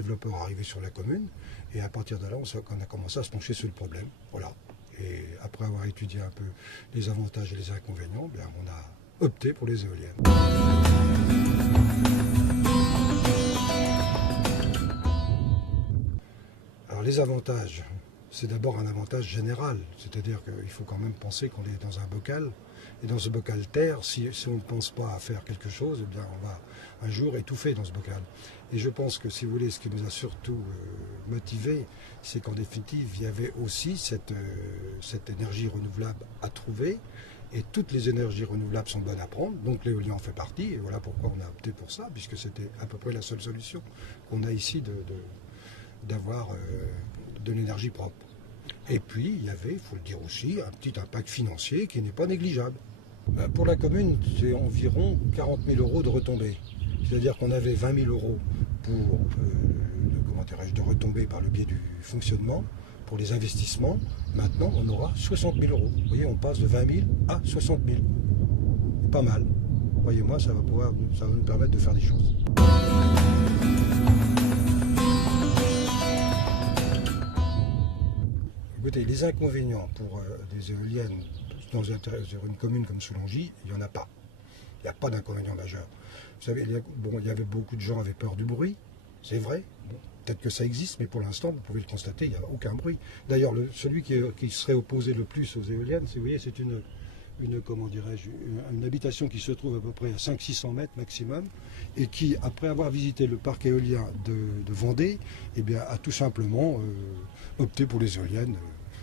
développeurs arrivés sur la commune, et à partir de là, on a commencé à se pencher sur le problème. Voilà. Et après avoir étudié un peu les avantages et les inconvénients, bien, on a opté pour les éoliennes. Alors les avantages, c'est d'abord un avantage général, c'est-à-dire qu'il faut quand même penser qu'on est dans un bocal, et dans ce bocal terre, si on ne pense pas à faire quelque chose, eh bien on va un jour étouffer dans ce bocal. Et je pense que, si vous voulez, ce qui nous a surtout motivés, c'est qu'en définitive, il y avait aussi cette énergie renouvelable à trouver, et toutes les énergies renouvelables sont bonnes à prendre, donc l'éolien en fait partie, et voilà pourquoi on a opté pour ça, puisque c'était à peu près la seule solution qu'on a ici d'avoir de l'énergie propre. Et puis, il y avait, il faut le dire aussi, un petit impact financier qui n'est pas négligeable. Pour la commune, c'est environ 40 000 € de retombées. C'est-à-dire qu'on avait 20 000 € pour de retombées par le biais du fonctionnement, pour les investissements. Maintenant, on aura 60 000 €. Vous voyez, on passe de 20 000 à 60 000. C'est pas mal. Voyez-moi, ça va nous permettre de faire des choses. Écoutez, les inconvénients pour des éoliennes sur une commune comme Soulangy, il n'y en a pas. Il n'y a pas d'inconvénient majeur. Vous savez, il y avait beaucoup de gens qui avaient peur du bruit, c'est vrai. Bon, peut-être que ça existe, mais pour l'instant, vous pouvez le constater, il n'y a aucun bruit. D'ailleurs, celui qui serait opposé le plus aux éoliennes, vous voyez, c'est une habitation qui se trouve à peu près à 500-600 mètres maximum, et qui, après avoir visité le parc éolien de Vendée, eh bien, a tout simplement opté pour les éoliennes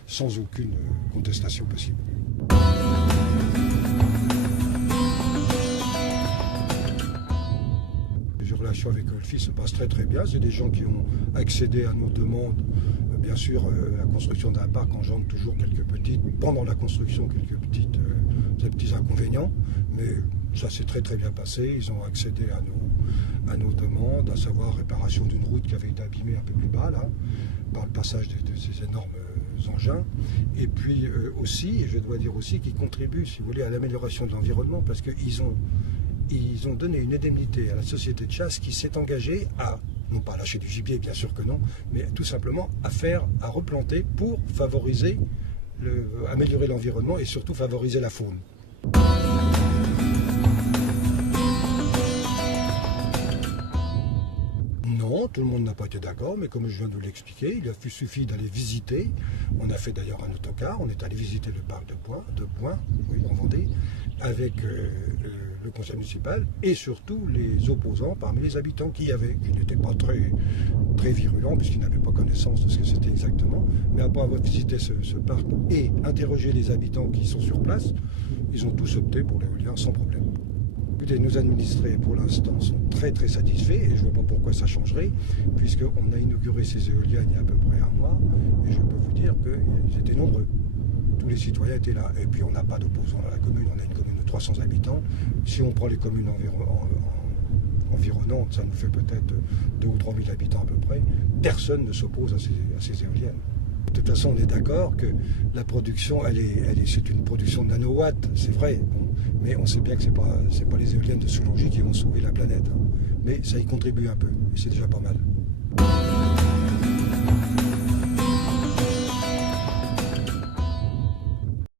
sans aucune contestation possible. Les relations avec Olfi se passent très très bien. C'est des gens qui ont accédé à nos demandes. Bien sûr, la construction d'un parc engendre toujours pendant la construction, quelques petits inconvénients, mais ça s'est très très bien passé. Ils ont accédé à nos demandes, à savoir réparation d'une route qui avait été abîmée un peu plus bas, là, par le passage de ces énormes engins. Et puis aussi, et je dois dire aussi, qu'ils contribuent, si vous voulez, à l'amélioration de l'environnement, parce qu'ils ont donné une indemnité à la société de chasse qui s'est engagée à, non pas lâcher du gibier, bien sûr que non, mais tout simplement à replanter pour favoriser, améliorer l'environnement et surtout favoriser la faune. Non, tout le monde n'a pas été d'accord, mais comme je viens de vous l'expliquer, il a suffi d'aller visiter. On a fait d'ailleurs un autocar, on est allé visiter le parc de Poing, oui, en Vendée, avec le conseil municipal et surtout les opposants parmi les habitants qui n'étaient pas très, très virulents puisqu'ils n'avaient pas connaissance de ce que c'était exactement. Mais après avoir visité ce parc et interrogé les habitants qui sont sur place, ils ont tous opté pour l'éolien sans problème. Écoutez, nos administrés pour l'instant sont très très satisfaits et je ne vois pas pourquoi ça changerait puisqu'on a inauguré ces éoliennes il y a à peu près un mois et je peux vous dire qu'ils étaient nombreux. Tous les citoyens étaient là. Et puis on n'a pas d'opposants dans la commune, on a une commune de 300 habitants. Si on prend les communes environnantes, ça nous fait peut-être 2 ou 3 000 habitants à peu près. Personne ne s'oppose à ces éoliennes. De toute façon, on est d'accord que la production, c'est une production de nanowatts, c'est vrai. Bon, mais on sait bien que ce n'est pas les éoliennes de Soulangy qui vont sauver la planète. Hein. Mais ça y contribue un peu, et c'est déjà pas mal.